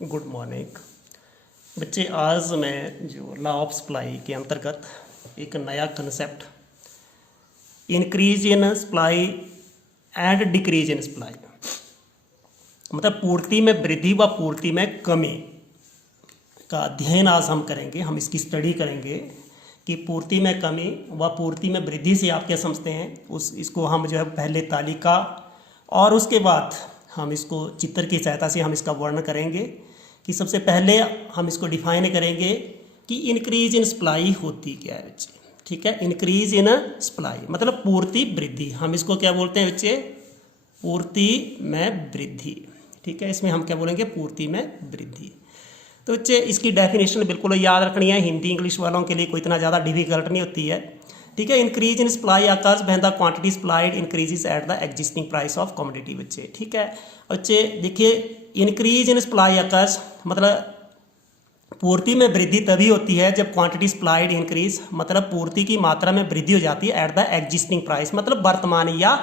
Good morning बच्चे। आज मैं जो लॉ ऑफ सप्लाई के अंतर्गत एक नया concept increase in supply and decrease in supply, मतलब पूर्ति में वृद्धि व पूर्ति में कमी का अध्ययन आज हम करेंगे। हम इसकी स्टडी करेंगे कि पूर्ति में कमी व पूर्ति में वृद्धि से आप क्या समझते हैं। इसको हम जो है पहले तालिका और उसके बाद हम इसको चित्र की सहायता से हम इसका वर्णन करेंगे कि सबसे पहले हम इसको डिफाइन करेंगे कि इंक्रीज इन सप्लाई होती क्या है बच्चे। ठीक है, इंक्रीज इन सप्लाई मतलब पूर्ति वृद्धि। हम इसको क्या बोलते हैं बच्चे? पूर्ति में वृद्धि। ठीक है, इसमें हम क्या बोलेंगे? पूर्ति में वृद्धि। तो बच्चे इसकी डेफिनेशन बिल्कुल याद रखनी है, हिंदी इंग्लिश वालों के लिए कोई इतना ज़्यादा डिफिकल्ट नहीं होती है। ठीक है, increase in supply occurs when the quantity supplied increases at the existing price of commodity बच्चे। ठीक है बच्चे, देखिए इंक्रीज इन सप्लाई अकर्स मतलब पूर्ति में वृद्धि तभी होती है जब क्वांटिटी सप्लाइड इंक्रीज मतलब पूर्ति की मात्रा में वृद्धि हो जाती है एट द एग्जिस्टिंग प्राइस मतलब वर्तमान या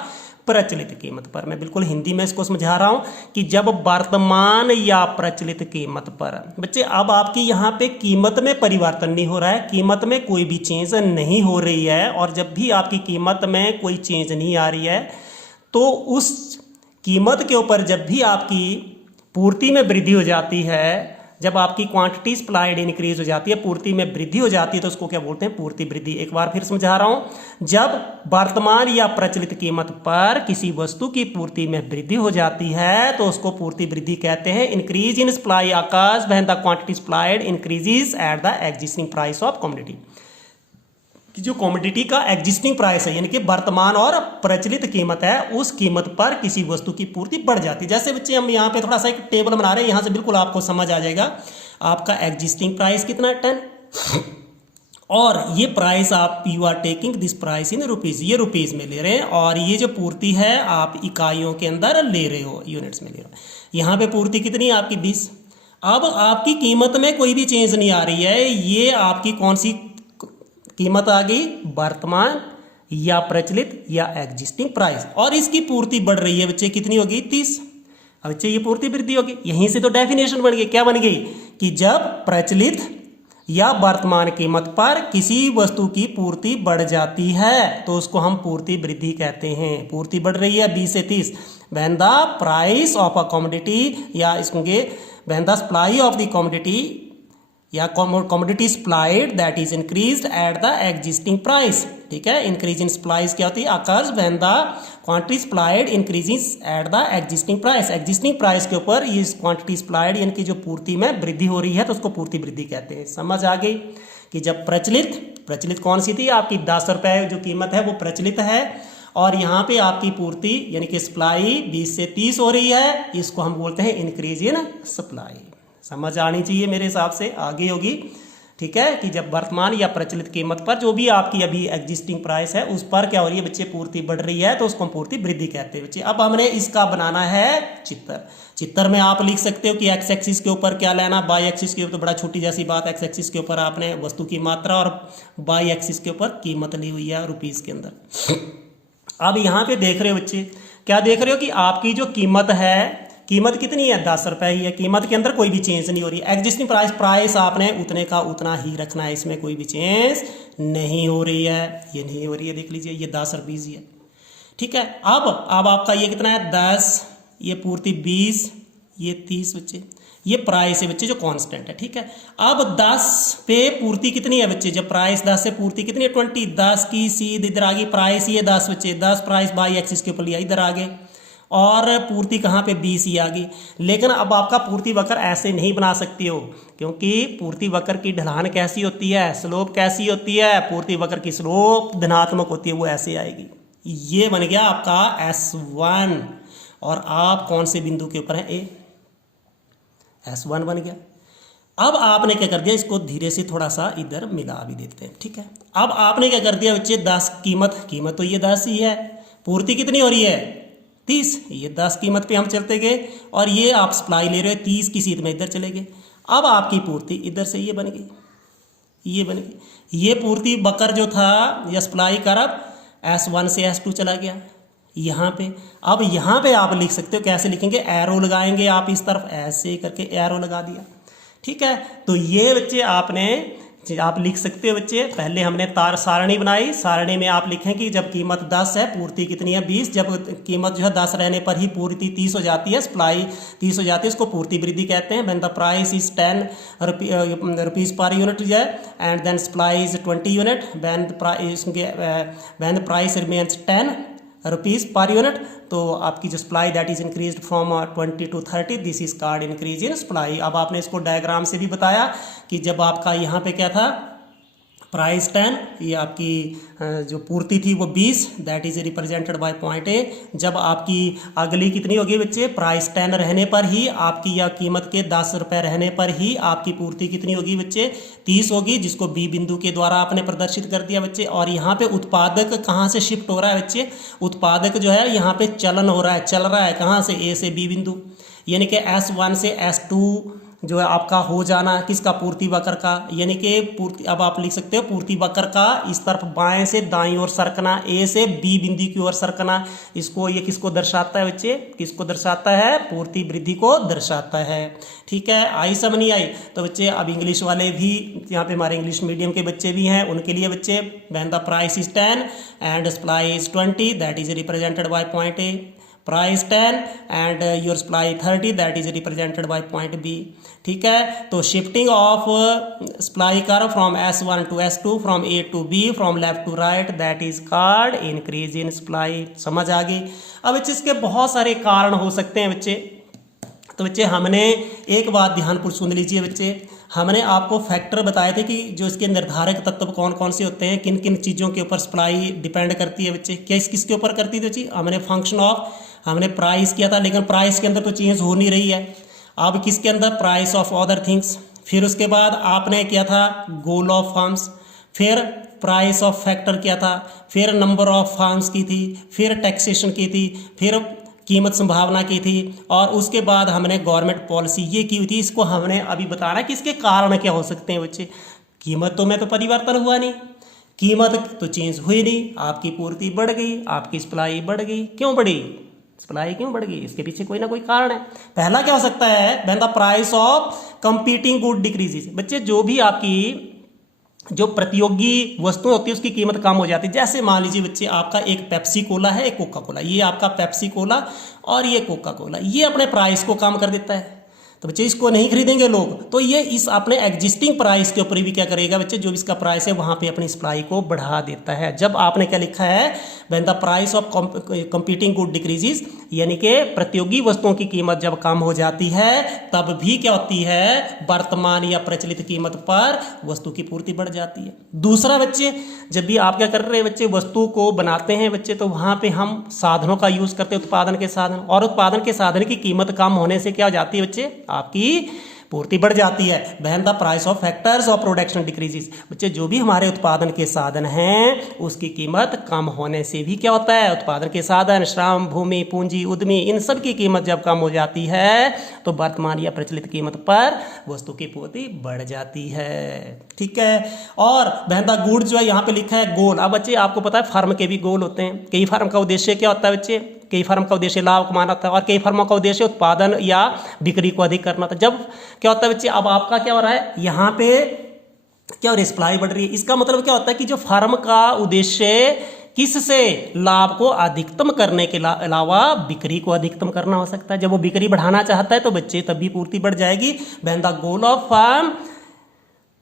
प्रचलित कीमत पर। मैं बिल्कुल हिंदी में इसको समझा रहा हूँ कि जब वर्तमान या प्रचलित कीमत पर बच्चे, अब आपकी यहाँ पे कीमत में परिवर्तन नहीं हो रहा है, कीमत में कोई भी चेंज नहीं हो रही है। और जब भी आपकी कीमत में कोई चेंज नहीं आ रही है तो उस कीमत के ऊपर जब भी आपकी पूर्ति में वृद्धि हो जाती है, जब आपकी क्वांटिटी सप्लाइड इंक्रीज हो जाती है, पूर्ति में वृद्धि हो जाती है, तो उसको क्या बोलते हैं? पूर्ति वृद्धि। एक बार फिर समझा रहा हूं, जब वर्तमान या प्रचलित कीमत पर किसी वस्तु की पूर्ति में वृद्धि हो जाती है तो उसको पूर्ति वृद्धि कहते हैं। Increase in supply occurs when the quantity supplied increases at the existing price of commodity. कि जो कमोडिटी का एग्जिस्टिंग प्राइस है यानी कि वर्तमान और प्रचलित कीमत है, उस कीमत पर किसी वस्तु की पूर्ति बढ़ जाती है। जैसे बच्चे हम यहाँ पे थोड़ा सा एक टेबल बना रहे हैं, यहाँ से बिल्कुल आपको समझ आ जाएगा। आपका एग्जिस्टिंग प्राइस कितना है? 10, और ये प्राइस आप you are taking this price in rupees, ये रुपीज में ले रहे हैं, और ये जो पूर्ति है आप इकाइयों के अंदर ले रहे हो, यूनिट्स में ले रहे हो। यहाँ पे पूर्ति कितनी है आपकी? 20। अब आपकी कीमत में कोई भी चेंज नहीं आ रही है, ये आपकी कौन सी कीमत आ गई? वर्तमान या प्रचलित या एग्जिस्टिंग प्राइस, और इसकी पूर्ति बढ़ रही है बच्चे, कितनी होगी? 30। अब बच्चे ये पूर्ति वृद्धि होगी। यहीं से तो डेफिनेशन बन गई। क्या बन गई? कि जब प्रचलित या वर्तमान कीमत पर किसी वस्तु की पूर्ति बढ़ जाती है तो उसको हम पूर्ति वृद्धि कहते हैं। पूर्ति बढ़ रही है 20 से 30। When the price of a commodity या इसको when the supply of the commodity या commodity supplied that is increased at the existing price. ठीक है, इंक्रीज इन सप्लाईज क्या होती है? Occurs when the quantity supplied increases at the existing price. Existing price के ऊपर ये क्वांटिटी सप्लाइड यानी कि जो पूर्ति में वृद्धि हो रही है तो उसको पूर्ति वृद्धि कहते हैं। समझ आ गई कि जब प्रचलित कौन सी थी? आपकी 10 रुपये जो कीमत है वो प्रचलित है, और यहाँ पे आपकी पूर्ति यानी कि सप्लाई 20 से 30 हो रही है, इसको हम बोलते हैं इंक्रीज इन सप्लाई। समझ आनी चाहिए मेरे हिसाब से, आगे होगी। ठीक है, कि जब वर्तमान या प्रचलित कीमत पर जो भी आपकी अभी एग्जिस्टिंग प्राइस है उस पर क्या हो रही है बच्चे? पूर्ति बढ़ रही है, तो उसको पूर्ति वृद्धि कहते हैं बच्चे। अब हमने इसका बनाना है चित्र। चित्र में आप लिख सकते हो कि एक्स एक्सिस के ऊपर क्या लेना, बाई एक्सिस के ऊपर, बड़ा छोटी जैसी बात, एक्स एक्सिस के ऊपर आपने वस्तु की मात्रा और बाई एक्सिस के ऊपर कीमत ली हुई है रुपीज के अंदर। अब यहाँ पे देख रहे हो बच्चे, क्या देख रहे हो कि आपकी जो कीमत है, कीमत कितनी है? 10 रुपये ही है। कीमत के अंदर कोई भी चेंज नहीं हो रही। एग्जिस्टिंग प्राइस आपने उतने का उतना ही रखना है, इसमें कोई भी चेंज नहीं हो रही है। ये नहीं हो रही है, देख लीजिए, ये 10 रुपये ही है। ठीक है, अब आपका ये कितना है? 10, ये पूर्ति 20, ये 30 बच्चे, ये प्राइस है बच्चे जो कांस्टेंट है। ठीक है, अब 10 पे पूर्ति कितनी है बच्चे? जब प्राइस 10 से पूर्ति कितनी है? 20। 10 की सीध इधर आ गई, प्राइस ये 10 बच्चे, 10 प्राइस बाई एक्सिस के ऊपर लिया, इधर आ गए, और पूर्ति कहाँ पे? 20 ही आ गई। लेकिन अब आपका पूर्ति वक्र ऐसे नहीं बना सकती हो, क्योंकि पूर्ति वक्र की ढलान कैसी होती है? स्लोप कैसी होती है? पूर्ति वक्र की स्लोप धनात्मक होती है, वो ऐसे आएगी। ये बन गया आपका S1, और आप कौन से बिंदु के ऊपर है? ए, S1 बन गया। अब आपने क्या कर दिया? इसको धीरे से थोड़ा सा इधर मिला भी देते हैं। ठीक है, अब आपने क्या कर दिया बच्चे? 10 कीमत तो ये 10 ही है, पूर्ति कितनी हो रही है? 30। ये 10 कीमत पे हम चलते गए, और ये आप सप्लाई ले रहे हो 30 की सीध में इधर चले गए। अब आपकी पूर्ति इधर से ये बन गई, ये बन गई। ये पूर्ति बकर जो था या सप्लाई कर अब S1 से S2 चला गया, यहाँ पे। अब यहाँ पे आप लिख सकते हो, कैसे लिखेंगे, एरो लगाएंगे आप इस तरफ, ऐसे करके एरो लगा दिया, ठीक है। तो ये बच्चे आप लिख सकते हो बच्चे, पहले हमने तार सारणी बनाई, सारणी में आप लिखें कि जब कीमत 10 है, पूर्ति कितनी है 20, जब कीमत जो है 10 रहने पर ही पूर्ति 30 हो जाती है, सप्लाई 30 हो जाती है, इसको पूर्ति वृद्धि कहते हैं। When the price is 10 rupees per unit जो है, and then supply is 20 unit, when the price remains 10 rupees per unit, तो आपकी जो supply that is increase from 20 to 30, this is called increase in supply. अब आपने इसको diagram से भी बताया कि जब आपका यहाँ पे क्या था, प्राइस 10, ये आपकी जो पूर्ति थी वो 20, that is represented by point ए। जब आपकी अगली कितनी होगी बच्चे, प्राइस 10 रहने पर ही आपकी, या कीमत के 10 रुपये रहने पर ही आपकी पूर्ति कितनी होगी बच्चे, 30 होगी, जिसको बी बिंदु के द्वारा आपने प्रदर्शित कर दिया बच्चे। और यहाँ पे उत्पादक कहाँ से शिफ्ट हो रहा है बच्चे, उत्पादक जो है यहाँ पे चलन हो रहा है, चल रहा है कहाँ से, ए से बी बिंदु, यानी कि S1 से S2 जो है आपका हो जाना, किसका, पूर्ति वक्र का, यानी कि पूर्ति, अब आप लिख सकते हो पूर्ति वक्र का इस तरफ बाएं से दाईं ओर सरकना, ए से बी बिंदु की ओर सरकना, इसको, ये किसको दर्शाता है बच्चे, किसको दर्शाता है, पूर्ति वृद्धि को दर्शाता है, ठीक है। आई समझ नहीं आई तो बच्चे अब इंग्लिश वाले भी, यहाँ पे हमारे इंग्लिश मीडियम के बच्चे भी हैं, उनके लिए बच्चे, when the price is 10 and supply is 20, that is represented by point A, price 10 and your supply 30, that is represented by point B, ठीक है। तो shifting of supply curve from S1 to S2, from A to B, from left to right, that is called increase in supply. समझ आ गई। अब बच्चे इसके बहुत सारे कारण हो सकते हैं बच्चे। तो बच्चे हमने एक बात ध्यानपूर्वक सुन लीजिए बच्चे, हमने आपको फैक्टर बताए थे कि जो इसके निर्धारक तत्व कौन कौन से होते हैं, किन किन चीज़ों के ऊपर सप्लाई डिपेंड करती है बच्चे, किसके ऊपर करती थी बच्चे, हमने फंक्शन ऑफ, हमने प्राइस किया था, लेकिन प्राइस के अंदर तो चेंज हो नहीं रही है, अब किसके अंदर, प्राइस ऑफ अदर थिंग्स। फिर उसके बाद आपने किया था गोल ऑफ फर्म्स, फिर प्राइस ऑफ फैक्टर किया था, फिर नंबर ऑफ फर्म्स की थी, फिर टैक्सेशन की थी, फिर कीमत संभावना की थी, और उसके बाद हमने गवर्नमेंट पॉलिसी ये की हुई थी। इसको हमने अभी बताना कि इसके कारण क्या हो सकते हैं बच्चे। कीमत तो में तो परिवर्तन हुआ नहीं, कीमत तो चेंज हुई नहीं, आपकी पूर्ति बढ़ गई, आपकी सप्लाई बढ़ गई। क्यों बढ़ी सप्लाई, क्यों बढ़ गई, इसके पीछे कोई ना कोई कारण है। पहला क्या हो सकता है, when the price of competing good decreases. बच्चे जो भी आपकी जो प्रतियोगी वस्तु होती है उसकी कीमत कम हो जाती है। जैसे मान लीजिए बच्चे आपका एक पेप्सी कोला है, एक कोका कोला, ये आपका पेप्सी कोला और ये कोका कोला, ये अपने प्राइस को कम कर देता है, तो बच्चे इसको नहीं खरीदेंगे लोग, तो ये इस अपने एग्जिस्टिंग प्राइस के ऊपर भी क्या करेगा बच्चे, जो भी इसका प्राइस है वहाँ पे अपनी सप्लाई को बढ़ा देता है। जब आपने क्या लिखा है, when the price of competing good decreases, यानी कि प्रतियोगी वस्तुओं की कीमत जब कम हो जाती है तब भी क्या होती है, वर्तमान या प्रचलित कीमत पर वस्तु की पूर्ति बढ़ जाती है। दूसरा बच्चे, जब भी आप क्या कर रहे हैं बच्चे, वस्तु को बनाते हैं बच्चे, तो वहाँ पे हम साधनों का यूज करते हैं, उत्पादन के साधन, और उत्पादन के साधन की कीमत कम होने से क्या हो जाती है बच्चे, आपकी पूर्ति बढ़ जाती है। When the price of factors of production decreases, बच्चे जो भी हमारे उत्पादन के साधन हैं उसकी कीमत कम होने से भी क्या होता है, उत्पादन के साधन, श्रम, भूमि, पूंजी, उद्यमी, इन सब की कीमत जब कम हो जाती है तो वर्तमान या प्रचलित कीमत पर वस्तु की पूर्ति बढ़ जाती है, ठीक है। और व्हेन द गुड जो है यहाँ पे लिखा है गोल। अब बच्चे आपको पता है फर्म के भी गोल होते हैं। कई फर्म का उद्देश्य क्या होता है बच्चे, कई फर्म का उद्देश्य लाभ कमाना होता है और कई फर्मों का उद्देश्य उत्पादन या बिक्री को अधिक करना होता है। जब क्या होता है बच्चे, अब आपका क्या हो रहा है, यहाँ पे क्या हो रही है, सप्लाई बढ़ रही है। इसका मतलब क्या होता है कि जो फर्म का उद्देश्य किससे, लाभ को अधिकतम करने के अलावा बिक्री को अधिकतम करना हो सकता है। जब वो बिक्री बढ़ाना चाहता है तो बच्चे तब भी पूर्ति बढ़ जाएगी। When the goal of firm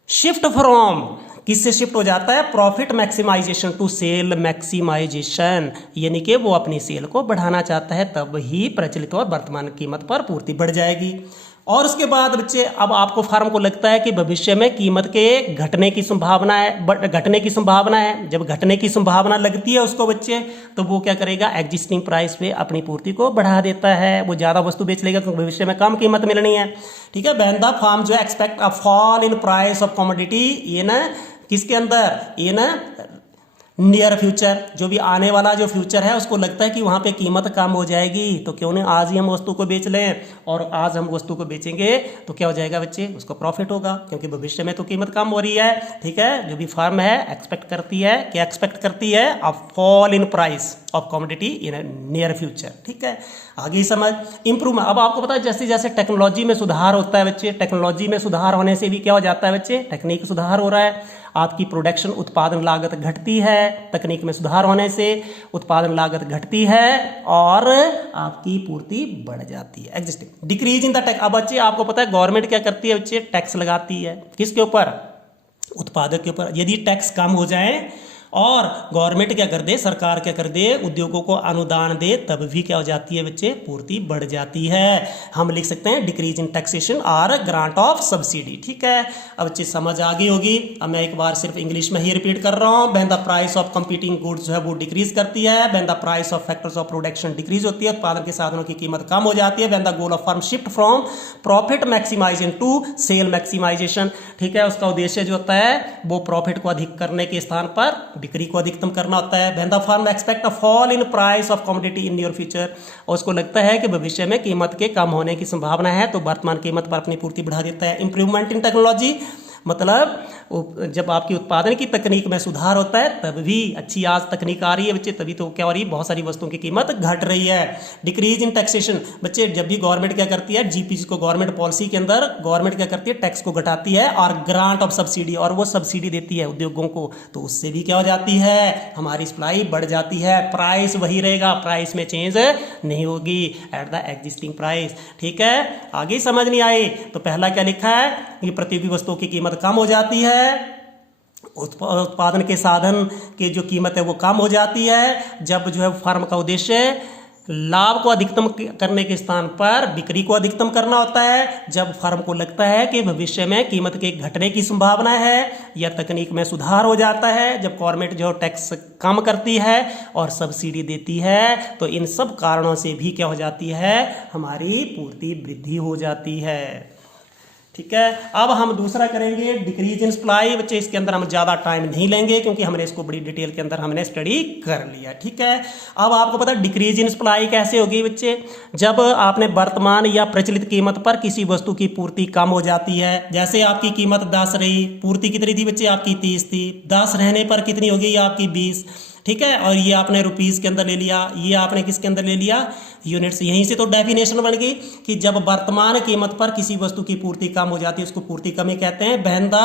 shift from, किससे शिफ्ट हो जाता है, profit maximization to sale maximization, यानी कि वो अपनी सेल को बढ़ाना चाहता है, तब ही प्रचलित और वर्तमान कीमत पर पूर्ति बढ़ जाएगी। और उसके बाद बच्चे, अब आपको फर्म को लगता है कि भविष्य में कीमत के घटने की संभावना है, घटने की संभावना है। जब घटने की संभावना लगती है उसको बच्चे, तो वो क्या करेगा, एग्जिस्टिंग प्राइस पे अपनी पूर्ति को बढ़ा देता है, वो ज़्यादा वस्तु बेच लेगा क्योंकि भविष्य में कम कीमत मिलनी है, ठीक है। व्हेन द फर्म जो expect a fall in price of commodity, ये ना किसके अंदर, ये ना नियर फ्यूचर, जो भी आने वाला जो फ्यूचर है उसको लगता है कि वहाँ पे कीमत कम हो जाएगी, तो क्यों नहीं आज ही हम वस्तु को बेच लें, और आज हम वस्तु को बेचेंगे तो क्या हो जाएगा बच्चे, उसको प्रॉफिट होगा, क्योंकि भविष्य में तो कीमत कम हो रही है। ठीक है, जो भी फर्म है एक्सपेक्ट करती है, क्या एक्सपेक्ट करती है, a fall in price of commodity in near future. ठीक है, आगे समझ। इंप्रूवमेंट, अब आपको पता है जैसे जैसे टेक्नोलॉजी में सुधार होता है बच्चे, टेक्नोलॉजी में सुधार होने से भी क्या हो जाता है बच्चे, तकनीक सुधार हो रहा है, आपकी प्रोडक्शन उत्पादन लागत घटती है, तकनीक में सुधार होने से उत्पादन लागत घटती है और आपकी पूर्ति बढ़ जाती है। Existing decrease in the tax. अब बच्चे आपको पता है गवर्नमेंट क्या करती है बच्चे, टैक्स लगाती है, किसके ऊपर, उत्पादक के ऊपर। यदि टैक्स कम हो जाए और गवर्नमेंट क्या कर दे, सरकार क्या कर दे, उद्योगों को अनुदान दे, तब भी क्या हो जाती है बच्चे, पूर्ति बढ़ जाती है। हम लिख सकते हैं डिक्रीज इन टैक्सेशन और ग्रांट ऑफ सब्सिडी। ठीक है, अब बच्चे समझ आ गई होगी। अब मैं एक बार सिर्फ इंग्लिश में ही रिपीट कर रहा हूँ। When the price of competing goods जो है वो डिक्रीज करती है, when the price of factors of production decrease होती है, उत्पादन के साधनों की कीमत कम हो जाती है, when the goal of firm shift from profit maximization to sale maximization. ठीक है, उसका उद्देश्य जो होता है वो प्रॉफिट को अधिक करने के स्थान पर बिक्री को अधिकतम करना होता है। When the firm expect a fall in price of commodity in near future, और उसको लगता है कि भविष्य में कीमत के कम होने की संभावना है, तो वर्तमान कीमत पर अपनी पूर्ति बढ़ा देता है। इंप्रूवमेंट इन टेक्नोलॉजी, मतलब जब आपकी उत्पादन की तकनीक में सुधार होता है तब भी, अच्छी आज तकनीक आ रही है बच्चे, तभी तो क्या हो रही है, बहुत सारी वस्तुओं की कीमत घट रही है। डिक्रीज इन टैक्सेशन, बच्चे जब भी गवर्नमेंट क्या करती है, जीपीसी को गवर्नमेंट पॉलिसी के अंदर गवर्नमेंट क्या करती है, टैक्स को घटाती है, और ग्रांट ऑफ सब्सिडी, और वो सब्सिडी देती है उद्योगों को, तो उससे भी क्या हो जाती है, हमारी सप्लाई बढ़ जाती है। प्राइस वही रहेगा, प्राइस में चेंज नहीं होगी, एट द एग्जिस्टिंग प्राइस। ठीक है, आगे समझ नहीं आई तो पहला क्या लिखा है कि प्रतियोगी वस्तुओं की कीमत कम हो जाती है, उत्पादन के साधन की जो कीमत है वो कम हो जाती है, जब जो है फर्म का उद्देश्य लाभ को अधिकतम करने के स्थान पर बिक्री को अधिकतम करना होता है, जब फर्म को लगता है कि भविष्य में कीमत के घटने की संभावना है या तकनीक में सुधार हो जाता है, जब गवर्नमेंट जो टैक्स कम करती है और सब्सिडी देती है, तो इन सब कारणों से भी क्या हो जाती है, हमारी पूर्ति वृद्धि हो जाती है। ठीक है, अब हम दूसरा करेंगे डिक्रीज इन सप्लाई। बच्चे इसके अंदर हम ज़्यादा टाइम नहीं लेंगे क्योंकि हमने इसको बड़ी डिटेल के अंदर हमने स्टडी कर लिया। ठीक है, अब आपको पता है डिक्रीज इन सप्लाई कैसे होगी बच्चे, जब आपने वर्तमान या प्रचलित कीमत पर किसी वस्तु की पूर्ति कम हो जाती है। जैसे आपकी कीमत 10 रही, पूर्ति कितनी थी बच्चे, आपकी 30 थी, 10 रहने पर कितनी होगी आपकी 20। ठीक है, और ये आपने रुपीज़ के अंदर ले लिया, ये आपने किसके अंदर ले लिया, यूनिट्स। यहीं से तो डेफिनेशन बन गई कि जब वर्तमान कीमत पर किसी वस्तु की पूर्ति कम हो जाती है उसको पूर्ति कमी कहते हैं। When the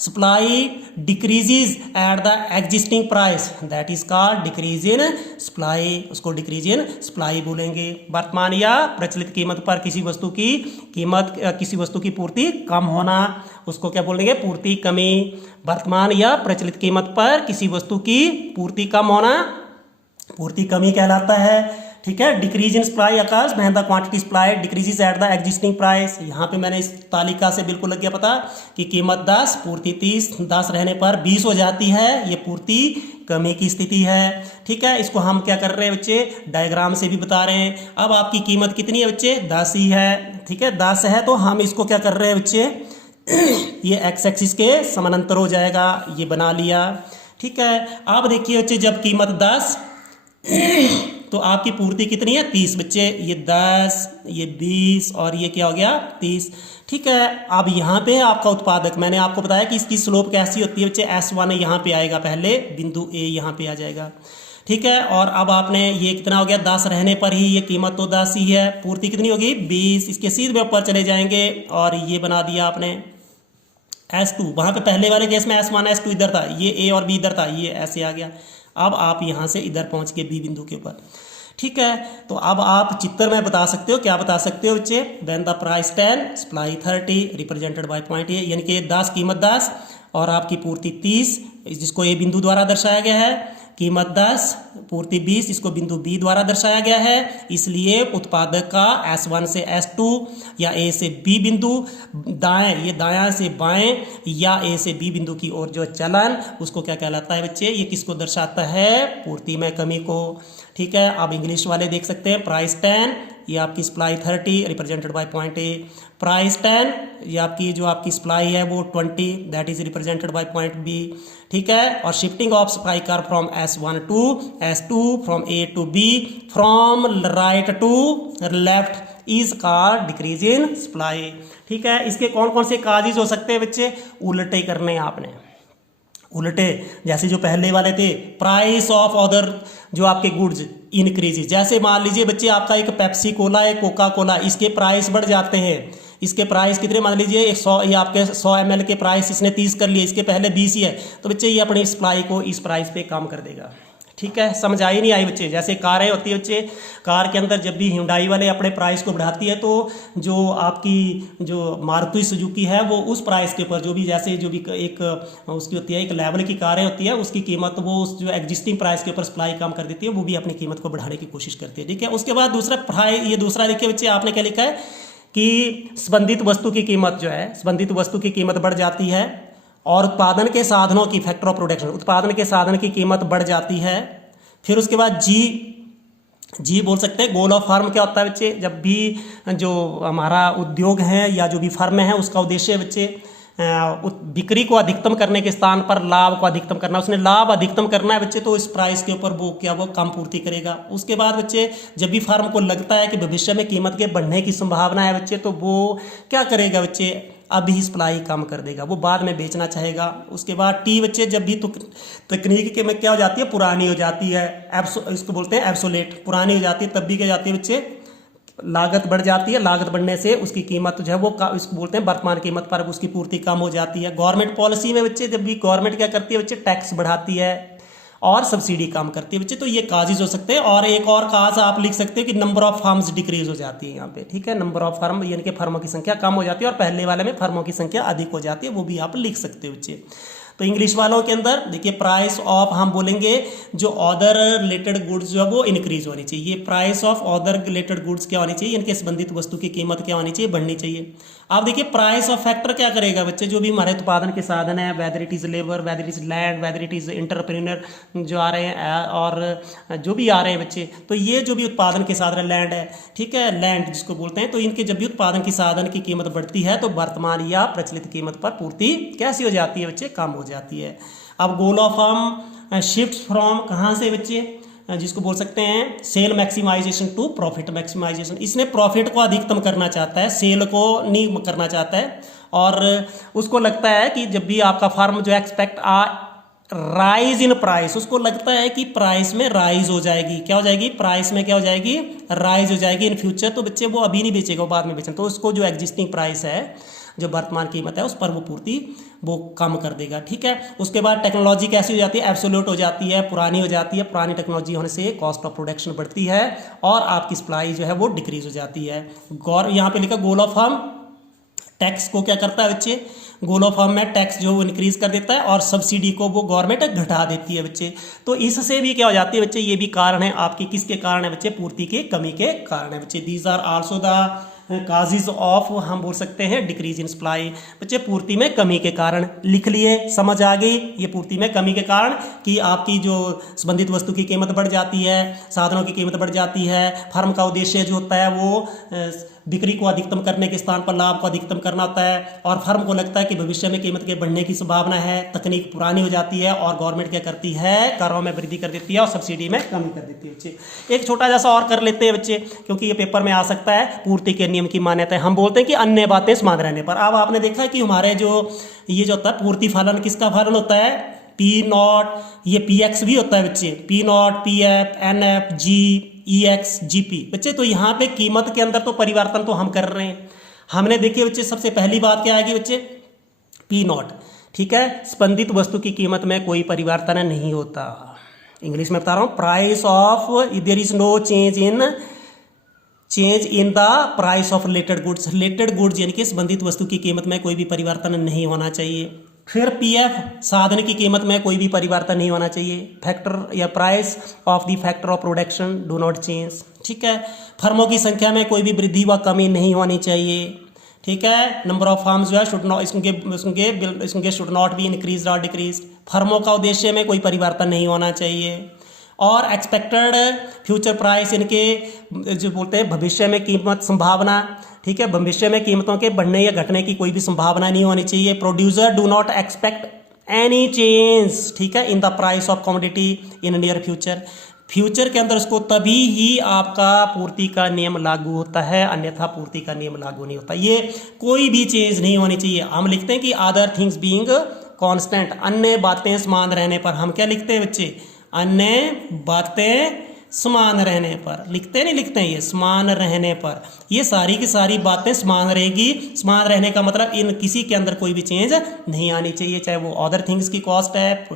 supply decreases eight the existing price, that is called decrease in supply, उसको डिक्रीज इन सप्लाई बोलेंगे। वर्तमान या प्रचलित कीमत पर किसी वस्तु की कीमत, किसी वस्तु की पूर्ति कम होना, उसको क्या बोलेंगे, पूर्ति कमी। वर्तमान या प्रचलित कीमत पर किसी वस्तु की पूर्ति कम होना पूर्ति कमी कहलाता है। ठीक है, decrease in supply occurs when the quantity supplied decreases eight the existing price. यहाँ पे मैंने इस तालिका से बिल्कुल लग गया पता कि कीमत 10, पूर्ति 30, 10 रहने पर 20 हो जाती है, ये पूर्ति कमी की स्थिति है। ठीक है, इसको हम क्या कर रहे हैं बच्चे, डायग्राम से भी बता रहे हैं। अब आपकी कीमत कितनी है बच्चे, 10 ही है। ठीक है, 10 है तो हम इसको क्या कर रहे हैं बच्चे, ये एक्स एक्सिस के समानांतर हो जाएगा, ये बना लिया। ठीक है, अब देखिए बच्चे जब कीमत 10 तो आपकी पूर्ति कितनी है, 30 बच्चे, ये 10, ये 20 और ये क्या हो गया 30। ठीक है, अब यहाँ पे आपका उत्पादक, मैंने आपको बताया कि इसकी स्लोप कैसी होती है बच्चे, S1 यहाँ पे आएगा, पहले बिंदु A यहाँ पे आ जाएगा। ठीक है, और अब आपने ये कितना हो गया, 10 रहने पर ही ये कीमत तो 10 ही है, पूर्ति कितनी होगी 20, इसके सीधे ऊपर चले जाएंगे और ये बना दिया आपने S2। वहाँ पे पहले वाले केस में S1 S2 इधर था, ये A और B इधर था, ये ऐसे आ गया। अब आप यहाँ से इधर पहुँच गए B बिंदु के ऊपर। ठीक है, तो अब आप चित्र में बता सकते हो, क्या बता सकते हो बच्चे, when the price 10 supply 30 represented by point A, यानी कि 10 कीमत 10 और आपकी पूर्ति 30, जिसको A बिंदु द्वारा दर्शाया गया है, कीमत 10 पूर्ति 20, इसको बिंदु B द्वारा दर्शाया गया है। इसलिए उत्पादक का S1 से S2 या A से B बिंदु दाएं, ये दायां से बाएं या A से B बिंदु की ओर जो चलन, उसको क्या कहलाता है बच्चे, ये किसको दर्शाता है, पूर्ति में कमी को। ठीक है, आप इंग्लिश वाले देख सकते हैं, प्राइस 10 ये आपकी supply 30 represented by point A, price 10, ये आपकी जो आपकी सप्लाई है वो 20 that is represented by point B, ठीक है। और शिफ्टिंग ऑफ सप्लाई कर from S1 to S2, from A to B, from right to left is called decrease in supply, ठीक है। इसके कौन कौन से काजेज हो सकते हैं बच्चे, उल्टे करने हैं आपने, उल्टे, जैसे जो पहले वाले थे प्राइस ऑफ अदर जो आपके गुड्स इंक्रीजेज, जैसे मान लीजिए बच्चे आपका एक पेप्सी कोला है, कोका कोला, इसके प्राइस बढ़ जाते हैं, इसके प्राइस कितने मान लीजिए 100, ये आपके 100 ml के प्राइस इसने 30 कर लिए, इसके पहले 20 ही है, तो बच्चे ये अपनी सप्लाई को इस प्राइस पे कम कर देगा, ठीक है। समझ आई नहीं आई बच्चे, जैसे कारें होती है बच्चे, कार के अंदर जब भी हुंडई वाले अपने प्राइस को बढ़ाती है तो जो आपकी जो मारुति सुजुकी है वो उस प्राइस के ऊपर जो भी जैसे जो भी एक उसकी होती है एक लेवल की कारें होती है उसकी कीमत वो उस जो एग्जिस्टिंग प्राइस के ऊपर सप्लाई कम कर देती है, वो भी अपनी कीमत को बढ़ाने की कोशिश करती है, ठीक है। उसके बाद दूसरा प्राइस, ये दूसरा देखिए बच्चे आपने क्या लिखा है कि संबंधित वस्तु की कीमत जो है, संबंधित वस्तु की कीमत बढ़ जाती है और उत्पादन के साधनों की फैक्टर ऑफ प्रोडक्शन, उत्पादन के साधन की कीमत बढ़ जाती है। फिर उसके बाद जी बोल सकते हैं, गोल ऑफ फर्म क्या होता है बच्चे, जब भी जो हमारा उद्योग है या जो भी फर्म है उसका उद्देश्य बच्चे बिक्री को अधिकतम करने के स्थान पर लाभ को अधिकतम करना, उसने लाभ अधिकतम करना है बच्चे तो इस प्राइस के ऊपर वो क्या वो कम पूर्ति करेगा। उसके बाद बच्चे जब भी फर्म को लगता है कि भविष्य में कीमत के बढ़ने की संभावना है बच्चे तो वो क्या करेगा बच्चे, अभी सप्लाई कम कर देगा, वो बाद में बेचना चाहेगा। उसके बाद टी बच्चे जब भी तकनीक के में क्या हो जाती है, पुरानी हो जाती है, इसको बोलते हैं एब्सोलेट, पुरानी हो जाती है, तब भी क्या जाती है बच्चे, लागत बढ़ जाती है, लागत बढ़ने से उसकी कीमत जो है वो इसको बोलते हैं वर्तमान कीमत पर उसकी पूर्ति कम हो जाती है। गवर्नमेंट पॉलिसी में बच्चे जब भी गवर्नमेंट क्या करती है बच्चे, टैक्स बढ़ाती है और सब्सिडी कम करती है बच्चे, तो ये काजेज हो सकते हैं। और एक और काज आप लिख सकते हो कि नंबर ऑफ फर्म्स डिक्रीज हो जाती है यहाँ पे, ठीक है, नंबर ऑफ फर्म यानी कि फर्मों की संख्या कम हो जाती है और पहले वाले में फर्मों की संख्या अधिक हो जाती है, वो भी आप लिख सकते हो बच्चे। तो इंग्लिश वालों के अंदर देखिए प्राइस ऑफ हम बोलेंगे जो अदर रिलेटेड गुड्स जो है वो इंक्रीज होनी चाहिए, price of other related goods क्या होनी चाहिए, इनके संबंधित वस्तु की कीमत क्या होनी चाहिए, बढ़नी चाहिए। अब देखिए प्राइस ऑफ फैक्टर क्या करेगा बच्चे, जो भी हमारे उत्पादन के साधन है, whether it is labour, whether it is land, whether it is entrepreneur जो आ रहे हैं और जो भी आ रहे हैं बच्चे, तो ये जो भी उत्पादन के साधन है, लैंड है, ठीक है, लैंड जिसको बोलते हैं, तो इनके जब भी उत्पादन की साधन की कीमत बढ़ती है तो वर्तमान या प्रचलित कीमत पर पूर्ति कैसी हो जाती है बच्चे, कम हो जाती है। अब goal of firm shift from कहाँ से बच्चे, जिसको बोल सकते हैं sale maximization to profit maximization, इसने प्रॉफिट को अधिकतम करना चाहता है, सेल को नहीं करना चाहता है। और उसको लगता है कि जब भी आपका फर्म जो एक्सपेक्ट राइज इन प्राइस, उसको लगता है कि प्राइस में राइज हो जाएगी, क्या हो जाएगी, प्राइस में क्या हो जाएगी, राइज हो जाएगी इन फ्यूचर, तो बच्चे वो अभी नहीं बेचेगा, वो बाद में बेचेगा, तो उसको जो एग्जिस्टिंग प्राइस है जो वर्तमान कीमत है उस पर वो पूर्ति वो कम कर देगा, ठीक है। उसके बाद टेक्नोलॉजी कैसी हो जाती है, एब्सोल्यूट हो जाती है, पुरानी हो जाती है, पुरानी टेक्नोलॉजी होने से कॉस्ट ऑफ प्रोडक्शन बढ़ती है और आपकी सप्लाई जो है वो डिक्रीज हो जाती है। यहाँ पे लिखा गोल ऑफ फर्म टैक्स को क्या करता है बच्चे, गोल ऑफ फर्म में टैक्स जो वो इंक्रीज कर देता है और सब्सिडी को वो गवर्नमेंट घटा देती है बच्चे, तो इससे भी क्या हो जाती है बच्चे, ये भी कारण है आपकी, किसके कारण है बच्चे, पूर्ति के कमी के कारण है बच्चे। These are also the causes of हम बोल सकते हैं डिक्रीज इन सप्लाई, बच्चे पूर्ति में कमी के कारण लिख लिए, समझ आ गई, ये पूर्ति में कमी के कारण कि आपकी जो संबंधित वस्तु की कीमत बढ़ जाती है, साधनों की कीमत बढ़ जाती है, फर्म का उद्देश्य जो होता है वो बिक्री को अधिकतम करने के स्थान पर लाभ को अधिकतम करना होता है और फर्म को लगता है कि भविष्य में कीमत के बढ़ने की संभावना है, तकनीक पुरानी हो जाती है और गवर्नमेंट क्या करती है, करों में वृद्धि कर देती है और सब्सिडी में कमी कर देती है बच्चे। एक छोटा जैसा और कर लेते हैं बच्चे, क्योंकि ये पेपर में आ सकता है, पूर्ति के नियम की मान्यता है, हम बोलते हैं कि अन्य बातें समान रहने पर। अब आपने देखा है कि हमारे जो ये जो होता है पूर्ति फलन, किसका फलन होता है, पी नॉट, ये पी एक्स भी होता है बच्चे, P naught, P F, N F, G, E X, G P बच्चे। तो यहाँ पे कीमत के अंदर तो परिवर्तन तो हम कर रहे हैं, हमने देखिए बच्चे सबसे पहली बात क्या आएगी बच्चे, पी नॉट, ठीक है, संबंधित वस्तु की कीमत में कोई परिवर्तन नहीं होता, इंग्लिश में बता रहा हूँ, price of there is no change in the price of related goods, related goods यानी कि संबंधित वस्तु की कीमत में कोई भी परिवर्तन नहीं होना चाहिए। फिर पीएफ साधन की कीमत में कोई भी परिवर्तन नहीं होना चाहिए, फैक्टर या price of the factor of production do not change, ठीक है। फर्मों की संख्या में कोई भी वृद्धि व कमी नहीं होनी चाहिए, ठीक है। नंबर ऑफ फर्म्स जो है should not should not be increase और डिक्रीज, फर्मों का उद्देश्य में कोई परिवर्तन नहीं होना चाहिए। और एक्सपेक्टेड फ्यूचर प्राइस, इनके जो बोलते हैं भविष्य में कीमत संभावना, ठीक है, भविष्य में कीमतों के बढ़ने या घटने की कोई भी संभावना नहीं होनी चाहिए। Producer do not expect any change, ठीक है, इन the price of commodity in near future. Future के अंदर उसको तभी ही आपका पूर्ति का नियम लागू होता है, अन्यथा पूर्ति का नियम लागू नहीं होता। ये कोई भी चेंज नहीं होनी चाहिए। हम लिखते हैं कि अदर थिंग्स बीइंग कांस्टेंट, अन्य बातें समान रहने पर। हम क्या लिखते हैं बच्चे? अन्य बातें समान रहने पर। लिखते नहीं लिखते हैं ये समान रहने पर, ये सारी की सारी बातें समान रहेगी। समान रहने का मतलब इन किसी के अंदर कोई भी चेंज नहीं आनी चाहिए, चाहे वो अदर थिंग्स की कॉस्ट है,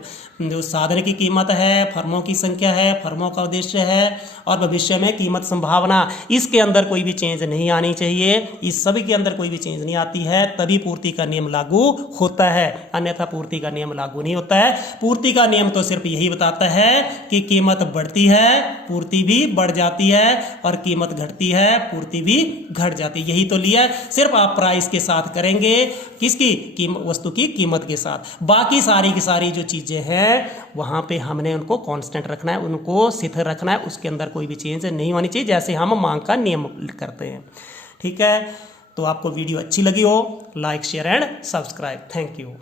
जो साधन की कीमत है, फर्मों की संख्या है, फर्मों का उद्देश्य है, और भविष्य में कीमत संभावना, इसके अंदर कोई भी चेंज नहीं आनी चाहिए। इस सभी के अंदर कोई भी चेंज नहीं आती है, तभी पूर्ति का नियम लागू होता है, अन्यथा पूर्ति का नियम लागू नहीं होता है। पूर्ति का नियम तो सिर्फ यही बताता है कि कीमत बढ़ती है, पूर्ति भी बढ़ जाती है, और कीमत घटती है, पूर्ति भी घट जाती है। यही तो लिया, सिर्फ आप प्राइस के साथ करेंगे, किसकी? वस्तु की कीमत के साथ। बाकी सारी की सारी जो चीजें हैं वहां पे हमने उनको कांस्टेंट रखना है, उनको स्थिर रखना है, उसके अंदर कोई भी चेंज नहीं होनी चाहिए, जैसे हम मांग का नियम करते हैं। ठीक है, तो आपको वीडियो अच्छी लगी हो, like share and subscribe. Thank you.